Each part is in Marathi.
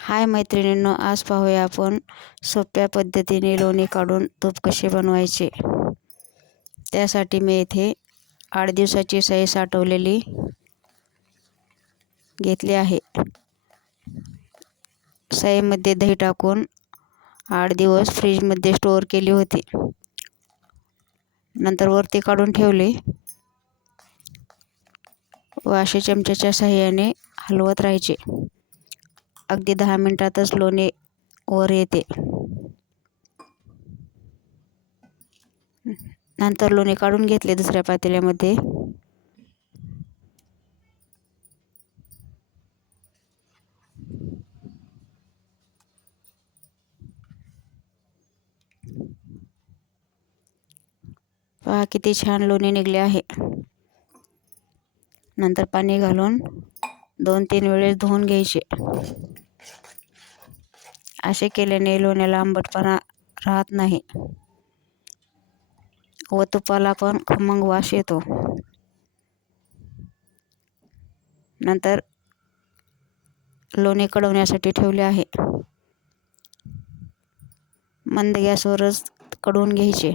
हाय मैत्रिणींनो, आज पाहूया आपण सोप्या पद्धतीने लोणी काढून तूप कसे बनवायचे। त्यासाठी मी येथे 8 दिवसाची सही साठवलेली घेतली आहे। सहीमध्ये दही टाकून 8 दिवस फ्रीजमध्ये स्टोअर केली होती। नंतर वरती काढून ठेवले व अशा चमच्याच्या सहाय्याने हलवत राहायचे। अगदी 10 मिनिटातच लोणी वर येते। नंतर लोणी काढून घेतले दुसऱ्या पातेल्यामध्ये। पहा किती छान लोणी निघले आहे। नंतर पाणी घालून 2-3 वेळेस धुवून घ्यायचे। असे केल्याने लोण्याला आंबटपणा राहत नाही व तुपाला पण खमंग वास येतो। नंतर लोणी कढवण्यासाठी ठेवले आहे। मंद गॅसवरच कढवून घ्यायचे।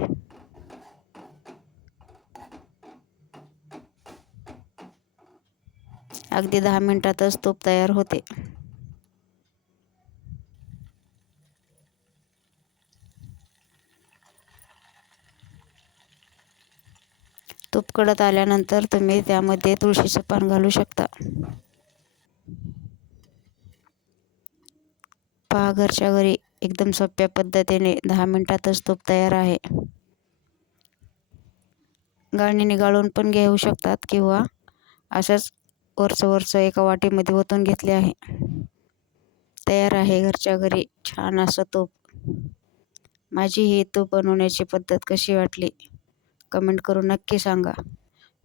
अगदी 10 मिनिटातच तूप तयार होते। तूप कडत आल्यानंतर तुम्ही त्यामध्ये तुळशीचं पान घालू शकता। पहा घरच्या घरी एकदम सोप्या पद्धतीने 10 मिनिटातच तूप तयार आहे। गाळणीने गाळून पण घेऊ शकतात किंवा असंच वरचं एका वाटीमध्ये ओतून घेतले आहे। तयार आहे घरच्या घरी छान असं तूप। माझी ही तूप बनवण्याची पद्धत कशी वाटली कमेंट करून नक्की सांगा।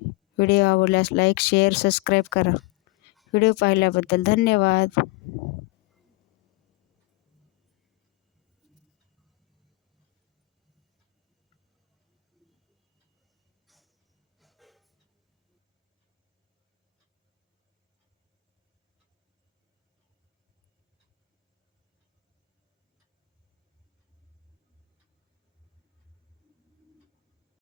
व्हिडिओ आवडल्यास लाईक, शेअर, सबस्क्राईब करा। व्हिडिओ पाहिल्याबद्दल धन्यवाद।